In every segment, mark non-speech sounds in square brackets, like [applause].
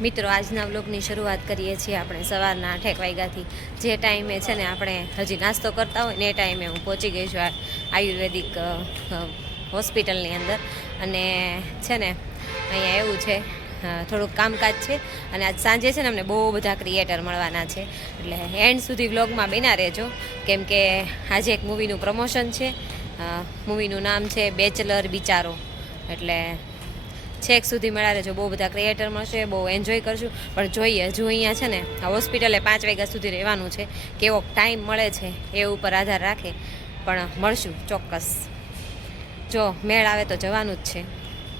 મિત્રો, આજના વ્લોગની શરૂઆત કરીએ છીએ આપણે સવારના આઠેક વાગ્યાથી. જે ટાઈમે છે ને આપણે હજી નાસ્તો કરતા હોય ને એ ટાઈમે હું પહોંચી ગઈ છું આયુર્વેદિક હોસ્પિટલની અંદર. અને છે ને, અહીંયા એવું છે થોડુંક કામકાજ છે. અને આજ સાંજે છે ને અમને બહુ બધા ક્રિએટર મળવાના છે. એટલે એન્ડ સુધી વ્લોગમાં બના રહેજો. કેમ કે આજે એક મૂવીનું પ્રમોશન છે. મૂવીનું નામ છે બેચલર બિચારો. એટલે છેક સુધી મળ્યા રહેજો. બહુ બધા ક્રિએટર મળશે, બહુ એન્જોય કરશું પણ જોઈએ હજુ અહીંયા છે ને હોસ્પિટલે પાંચ વાગ્યા સુધી રહેવાનું છે. કેવો ટાઈમ મળે છે એ ઉપર આધાર રાખે. પણ મળશું ચોક્કસ. જો મેળ આવે તો જવાનું જ છે.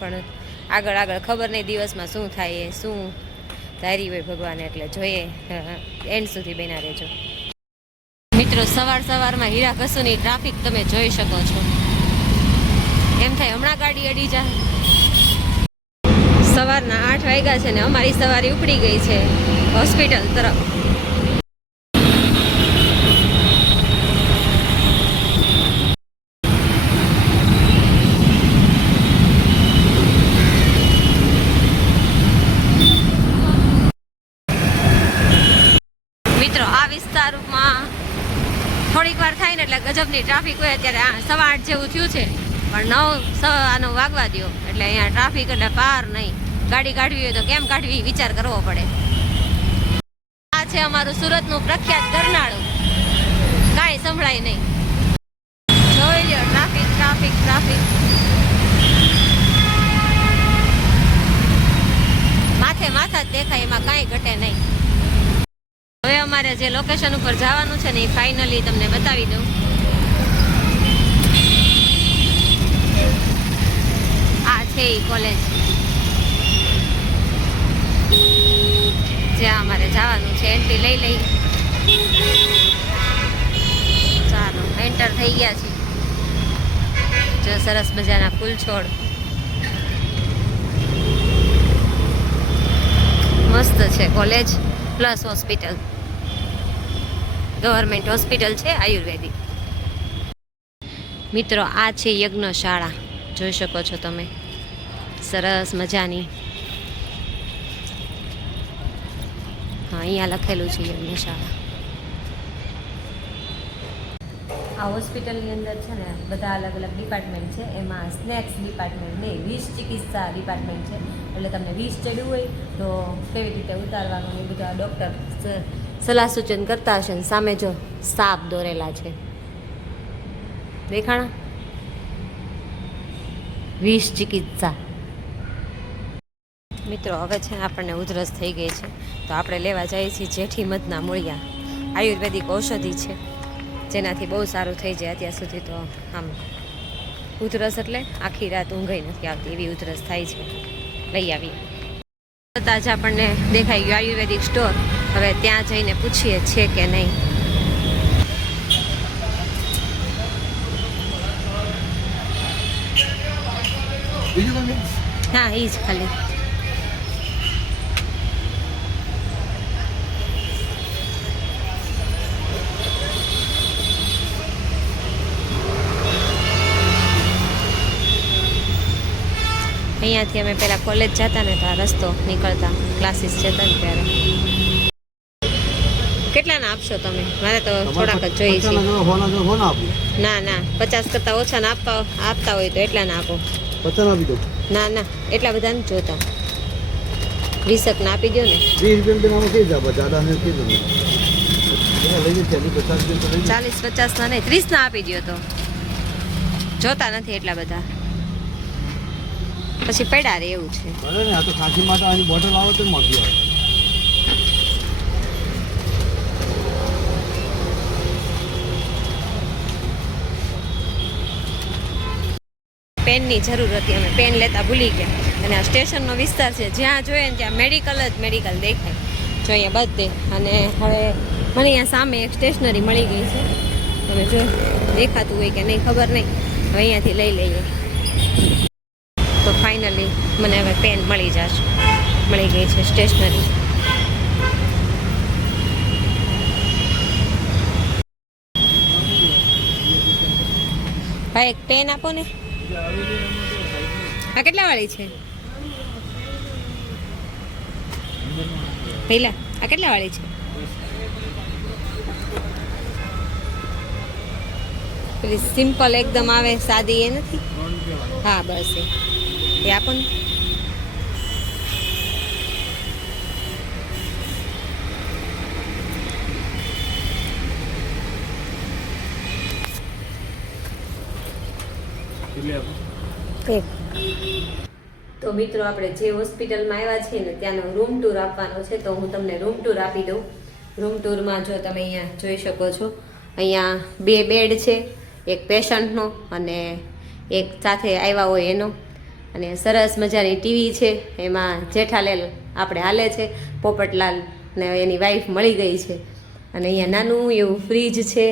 પણ આગળ આગળ ખબર નહીં દિવસમાં શું થાય એ શું ધારી હોય ભગવાન. એટલે જોઈએ એન્ડ સુધી બેના રહેજો. મિત્રો, સવાર સવારમાં હીરા ઘસુની ટ્રાફિક તમે જોઈ શકો છો. એમ થાય હમણાં ગાડી અડી જાય. સવારના આઠ વાગ્યા છે ને અમારી સવારી ઉપડી ગઈ છે હોસ્પિટલ તરફ. મિત્રો, આ વિસ્તારમાં થોડીક વાર થાય ને એટલે ગજબની ટ્રાફિક હોય અત્યારે સવા આઠ જેવું થયું છે. પણ નવ સવાનો વાગવા દ્યો, એટલે અહીંયા ટ્રાફિક એટલે પાર નહીં. ગાડી કાઢવી હોય તો કેમ કાઢવી? વિચાર કરવો પડે. આ છે અમારું સુરતનું પ્રખ્યાત ગરનાળું. કાંઈ સંભળાય નહીં. જોઈ લ્યો, ટ્રાફિક ટ્રાફિક ટ્રાફિક. માથે માથા જ દેખાય, એમાં કાંઈ ઘટે નહીં. હવે અમારે જે લોકેશન ઉપર જવાનું છે ને એ ફાઇનલી તમને બતાવી દઉં. આ છે એ કોલેજ જ્યાં અમારે જવાનું છે. એન્ટ્રી લઈ લઈ. ચાલો એન્ટર થઈ ગયા છે. જો સરસ મજાના ફૂલ છોડ. મસ્ત છે college plus hospital government hospital છે આયુર્વેદિક. મિત્રો, આ છે યજ્ઞશાળા. જોઈ શકો છો તમે. સરસ મજાની હા અહીંયા લખેલું છે યજ્ઞશાળા આ હોસ્પિટલની અંદર છે ને બધા અલગ અલગ ડિપાર્ટમેન્ટ છે. એમાં સ્નેક્સ ડિપાર્ટમેન્ટ નહીં વીસ ચિકિત્સા ડિપાર્ટમેન્ટ છે. એટલે તમને વીસ ચડ્યું હોય તો કેવી રીતે ઉતારવાનું એ બધા ડૉક્ટર સલાહ સૂચન કરતા હશે ને સામે જો સાપ દોરેલા છે. દેખાણા? વીસ ચિકિત્સા. મિત્રો હવે છે ને આપણને ઉધરસ થઈ ગઈ છે. તો આપણે લેવા જઈએ છીએ જેઠી મધના મૂળિયા. આયુર્વેદિક ઔષધિ છે. જેનાથી બહુ સારું થઈ જાય અત્યાર સુધી તો આમ ઉધરસ એટલે આખી રાત ઊંઘઈ નથી આવતી એવી ઉધરસ થાય છે. લઈ આવીએ. જ આપણને દેખાઈ ગયું આયુર્વેદિક સ્ટોર. હવે ત્યાં જઈને પૂછીએ છે કે નહીં. હા એ જ ખાલી. અહીંયાથી અમે પહેલાં કોલેજ જતા ને તો આ રસ્તો નીકળતા. ક્લાસીસ જતા ને ત્યારે. કેટલાના આપશો તમે? મારે તો થોડાક જ જોઈએ છે. ના ના. પચાસ કરતાં ઓછાના આપવા આપતા હોય તો આપો. પચાસ આપી ના ના. એટલા બધા નથી જોતા વીસક ના. આપી દો ને ને ચાલીસ પચાસ ના નહીં ત્રીસ ના આપી દો તો. જોતા નથી એટલા બધા. પછી પડ્યા રે એવું છે. ભલે ને આ તો ખાંસી માટે આની બોટલ આવે તો મોટી આવે. પેનની જરૂર હતી અમે પેન લેતા ભૂલી ગયા. અને આ સ્ટેશનનો વિસ્તાર છે જ્યાં જોઈએ ને ત્યાં મેડિકલ જ મેડિકલ દેખાય. જો અહીંયા બધે અને હવે મને અહીંયા સામે એક સ્ટેશનરી મળી ગઈ છે. તમે જો દેખાતું હોય કે નહીં ખબર નહીં. હવે અહીંયાથી લઈ લઈએ. મને હવે પેન મળી જશે. મળી ગઈ છે સ્ટેશનરી ભાઈ એક પેન આપો ને. આ કેટલા વાળી છે? પહેલા આ કેટલા વાળી છે? પેલી સિમ્પલ એકદમ આવે, સાદી એ નથી? હા, બસ એ આપો ને. તો મિત્રો આપણે જે હોસ્પિટલમાં આવ્યા છીએ ને ત્યાંનો રૂમ ટૂર આપવાનો છે તો હું તમને રૂમ ટૂર આપી દઉં. રૂમ ટૂરમાં જો તમે અહીંયા જોઈ શકો છો અહીંયા બે બેડ છે એક પેશન્ટનો અને એક સાથે આવ્યા હોય એનો. અને સરસ મજાની ટીવી છે એમાં જેઠાલાલ આપણે હાલે છે પોપટલાલ ને એની વાઈફ મળી ગઈ છે. અને અહીંયા નાનું એવું ફ્રીજ છે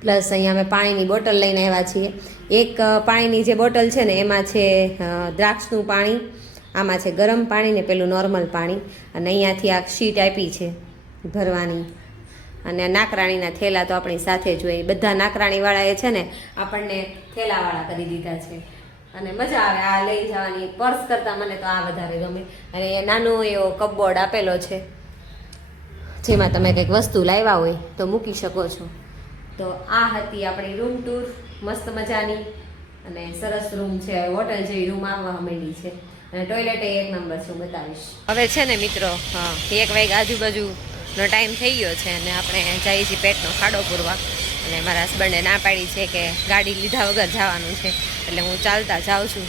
પ્લસ અહીંયા અમે પાણીની બોટલ લઈને આવ્યા છીએ. એક પાણીની જે બોટલ છે ને, એમાં છે દ્રાક્ષનું પાણી, આમાં છે ગરમ પાણી ને પેલું નોર્મલ પાણી. અને અહીંયાથી આ શીટ આપી છે ભરવાની. અને નાકરાણીના થેલા તો આપણી સાથે જ હોય. બધા નાકરાણીવાળાએ છે ને, આપણને થેલાવાળા કરી દીધા છે. અને મજા આવે, આ લઈ જવાની. પર્સ કરતાં મને તો આ વધારે ગમે. અને એ નાનો એવો કપબોર્ડ આપેલો છે, જેમાં તમે કંઈક વસ્તુ લાવ્યા હોય તો મૂકી શકો છો. તો આ હતી આપણી રૂમ ટૂર મસ્ત મજાની અને સરસ રૂમ છે. હોટલ જેવી રૂમ આવવા માંડી છે. અને ટોયલેટ એક નંબર છે, હું બતાવીશ. હવે છે ને મિત્રો, હા, એક વાગે આજુબાજુનો ટાઈમ થઈ ગયો છે અને આપણે જઈએ છીએ પેટનો ખાડો પૂરવા. અને મારા હસબન્ડે ના પાડી છે કે ગાડી લીધા વગર જવાનું છે. એટલે હું ચાલતા જાઉં છું.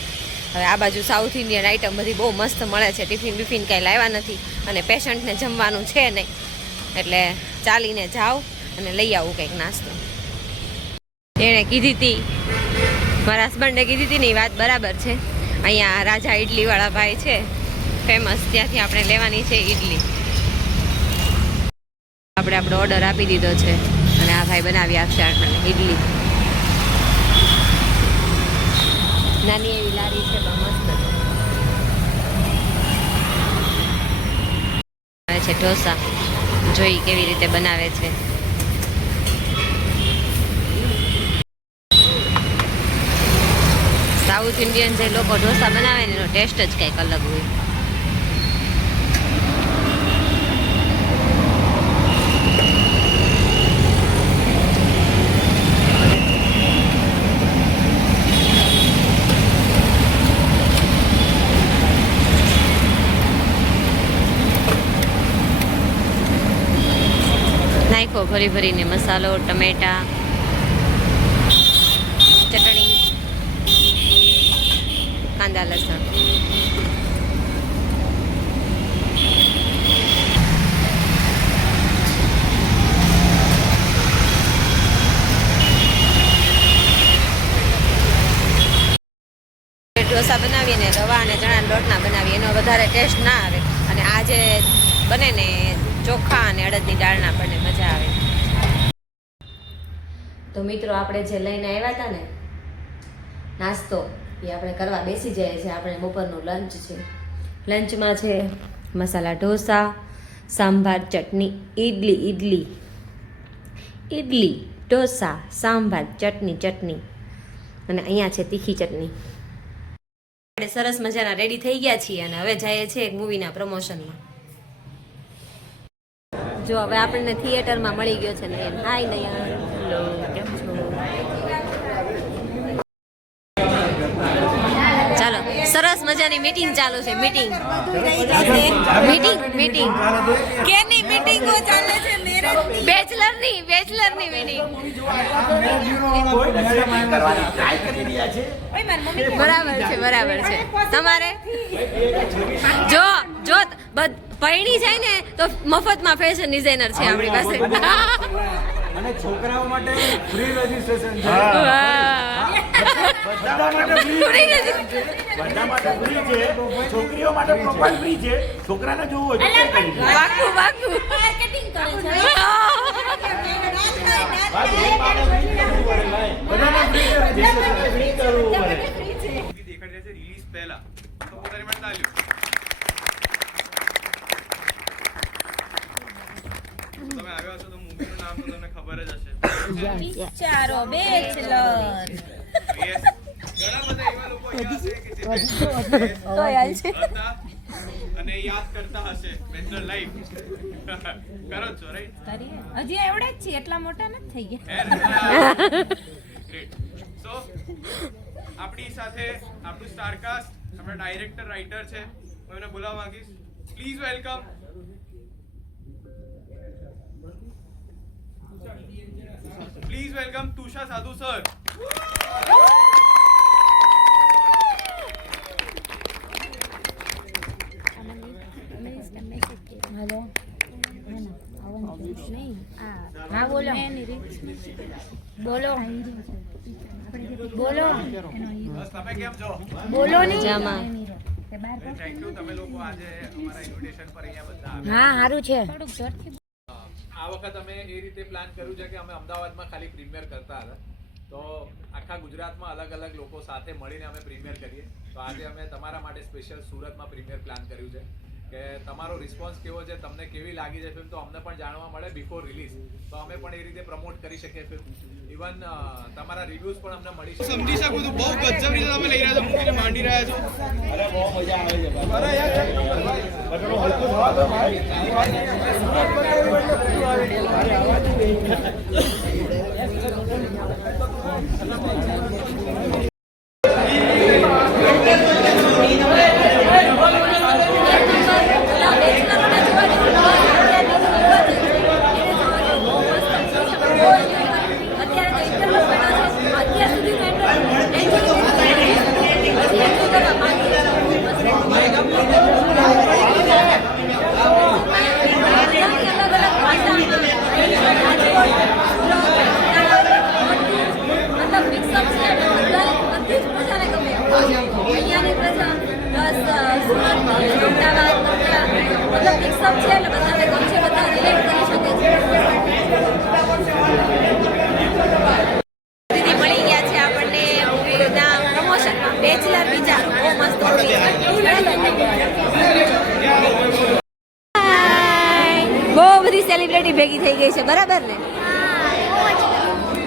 હવે આ બાજુ સાઉથ ઇન્ડિયન આઈટમ બધી બહુ મસ્ત મળે છે. ટિફિન બિફિન કાંઈ લાવ્યા નથી. અને પેશન્ટને જમવાનું છે નહીં. એટલે ચાલીને જાઓ અને લઈ આવું કંઈક નાસ્તો. એણે કીધી હતી મારા હસબન્ડે કીધી હતી ને એ વાત બરાબર છે. અહીંયા રાજા ઇડલીવાળા ભાઈ છે ફેમસ ત્યાંથી આપણે લેવાની છે ઇડલી આપણે આપણો ઓર્ડર આપી દીધો છે અને આ ભાઈ બનાવી આપશે આપણને ઇડલી નાની એવી લારી છે મસ્ત. છે ઢોસા. જોઈ કેવી રીતે બનાવે છે. સાઉથ ઇન્ડિયન જે લોકો ઢોસા બનાવે એનો ટેસ્ટ જ કંઈક અલગ હોય. નાખો, ભરી ભરીને મસાલો, ટમેટા ચટણી કાંદા લસણ ઢોસા બનાવીએ ને રવા અને ચણાના લોટના બનાવીએ, એનો વધારે ટેસ્ટ ના આવે. અને આ જે બને ને ચોખા અને અડદની દાળના બને, મજા આવે. તો મિત્રો, આપણે જે લઈને આવ્યા હતા ને, નાસ્તો એ આપણે કરવા બેસી જઈએ છીએ આપણે બપોરનું લંચ છે. લંચમાં છે મસાલા ઢોસા, સાંભાર ચટણી, ઈડલી ઈડલી. ઈડલી, ઢોસા, સાંભાર, ચટણી ચટણી. અને અહીંયા છે તીખી ચટણી. આપણે સરસ મજાના રેડી થઈ ગયા છીએ અને હવે જઈએ છીએ એક મૂવીના પ્રમોશનમાં જો હવે આપણને થિયેટરમાં મળી ગયો છે નયન. હાય નયન. કેમ છો ચાલો સરસ મજાની મીટિંગ ચાલુ છે મીટિંગ મીટિંગ મીટિંગ કેની મીટિંગો ચાલે છે મેરેજ? બેચલરની બેચલરની મીટિંગ ઓય મારી મમ્મી બરાબર છે બરાબર છે. તમારે? જો જો પૈણી જાય ને તો મફતમાં ફેશન ડિઝાઇનર છે આપણી પાસે. અને છોકરાઓ માટે ફ્રી રજીસ્ટ્રેશન છે. બધા તમે આવ્યા છો તો મૂવીનું નામ તો તમને ખબર જ હશે. ચારો બેચલર Yes. ઘણા બધા એવા લોકો અહીંયા હશે કે જે તો છે. અને યાદ કરતા હશે. બેન લાઈફ કરો જ છો રાઈટ હજી એવડા જ છીએ એટલા મોટા નથી થઈ ગયા. ગ્રેટ સો આપણી સાથે આપણું સ્ટારકાસ્ટ આપણા ડાયરેક્ટર રાઇટર છે. હું એમને બોલાવવા માંગીશ. Please welcome please welcome Tusha Sadhu sir હા બોલો બોલો બોલો બસ તમે કેમ છો બોલો ને જામાં થેન્ક યુ તમે લોકો આજે અમારા ઇન્વિટેશન પર અહીંયા બધા આવ્યા. હા સારું છે. આ વખત અમે એ રીતે પ્લાન કર્યું છે કે અમે અમદાવાદમાં ખાલી પ્રીમિયર કરતા હતા. તો આખા ગુજરાતમાં અલગ અલગ લોકો સાથે મળીને અમે પ્રીમિયર કરીએ. તો આજે અમે તમારા માટે સ્પેશિયલ સુરતમાં પ્રીમિયર પ્લાન કર્યું છે. કે તમારો રિસ્પોન્સ કેવો છે તમને કેવી લાગી છે ફિલ્મ તો અમને પણ જાણવા મળે બિફોર રિલીઝ તો અમે પણ એ રીતે પ્રમોટ કરી શકીએ ફિલ્મ ઇવન તમારા રિવ્યુઝ પણ અમને મળી શકે. સમજી શકું છું બહુ ગજબ રીતે તમે લઈ રહ્યા છો મૂવીને માંડી રહ્યા છો. [laughs] અહીંયાની પ્રજા સુરત અમદાવાદ મતલબ મિક્સઅપ છે એટલે બધાને ગમશે બધા રિલેટ કરી શકે છે. દીદી મળી ગયા છે આપણને મૂવીના પ્રમોશનમાં બેચલર વિચારો બહુ મસ્ત. બહુ બધી સેલિબ્રિટી ભેગી થઈ ગઈ છે બરાબર ને?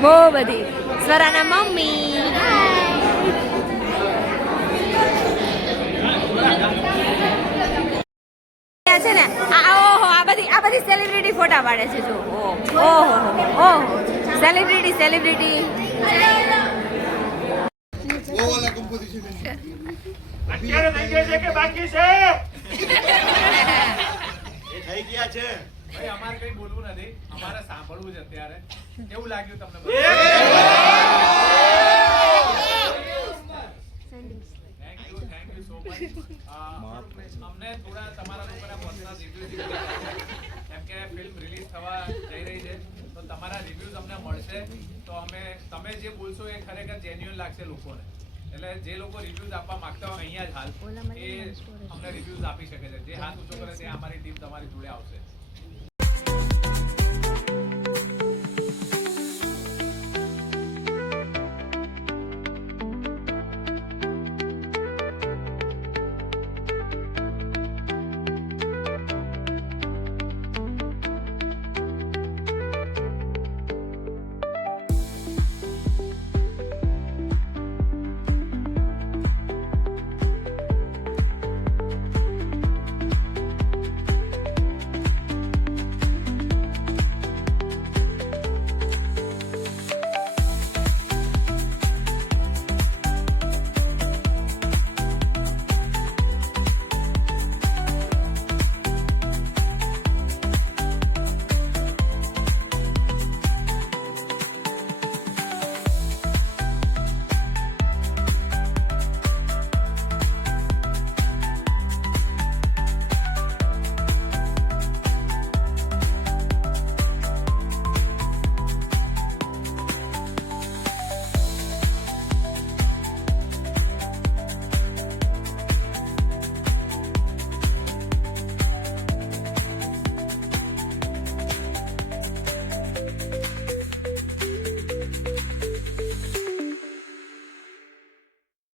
બહુ બધી. સ્વરાના મમ્મી આ છે ને આ ઓહો આ બધી આ બધી સેલિબ્રિટી ફોટા પાડે છે જો. ઓહો ઓહો સેલિબ્રિટી સેલિબ્રિટી અત્યારે થઈ ગયા છે કે બાકી છે? ભાઈ અમારે કંઈ બોલવું નથી. અમારે સાંભળવું છે અત્યારે. કેવું લાગ્યું તમને બધું? Thank you thank you so much અમને થોડા તમારા લોકોના પર્સનલ કેમ કે ફિલ્મ રિલીઝ થવા જઈ રહી છે તો તમારા રિવ્યૂઝ અમને મળશે. તો અમે તમે જે બોલશો એ ખરેખર જેન્યુઅન લાગશે લોકોને. એટલે જે લોકો રિવ્યૂઝ આપવા માંગતા હોય અહીંયા જ હાલ એ અમને રિવ્યૂઝ આપી શકે છે. જે હાથ ઊંચો કરે તે અમારી ટીમ તમારી જોડે આવશે.